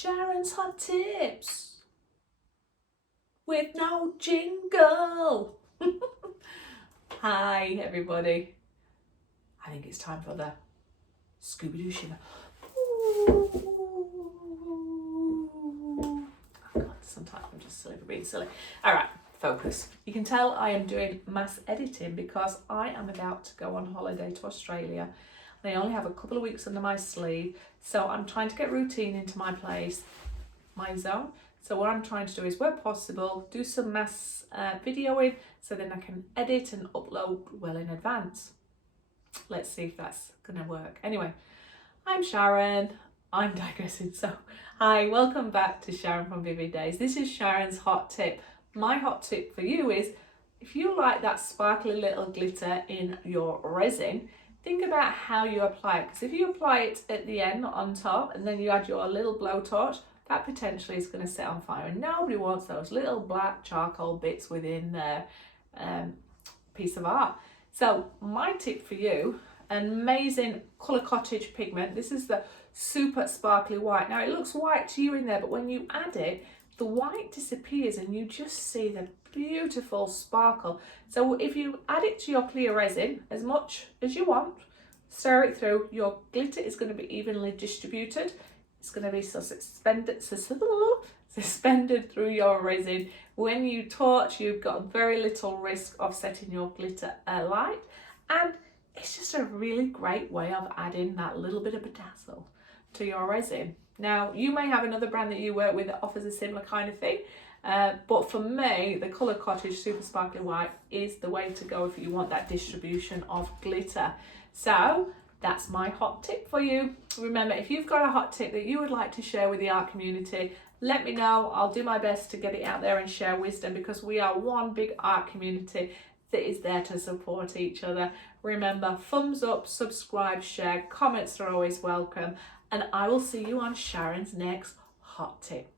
Sharon's Hot Tips with no jingle. Hi everybody. I think it's time for the Scooby-Doo shiver. God, sometimes I'm just silly for being silly. All right, focus. You can tell I am doing mass editing because I am about to go on holiday to Australia. I only have a couple of weeks under my sleeve, so I'm trying to get routine into my place, my zone. So what I'm trying to do is, where possible, do some mass videoing so then I can edit and upload well in advance. Let's see if that's gonna work. Anyway, I'm Sharon. I'm digressing. So hi, welcome back to Sharon from Vivid Days. This is Sharon's hot tip. My hot tip for you is, if you like that sparkly little glitter in your resin, think about how you apply it, because if you apply it at the end, not on top, and then you add your little blowtorch, that potentially is going to set on fire, and nobody wants those little black charcoal bits within their piece of art. So my tip for you, an amazing colour Cottage pigment. This is the super sparkly white. Now it looks white to you in there, but when you add it, the white disappears and you just see the beautiful sparkle. So if you add it to your clear resin as much as you want, stir it through, your glitter is going to be evenly distributed. It's going to be so suspended through your resin. When you torch, you've got very little risk of setting your glitter alight, and it's just a really great way of adding that little bit of bedazzle to your resin. Now, you may have another brand that you work with that offers a similar kind of thing, but for me, the colour Cottage Super Sparkly White is the way to go if you want that distribution of glitter. So that's my hot tip for you. Remember, if you've got a hot tip that you would like to share with the art community, let me know. I'll do my best to get it out there and share wisdom, because we are one big art community that is there to support each other. Remember, thumbs up, subscribe, share, comments are always welcome, and I will see you on Sharon's next hot tip.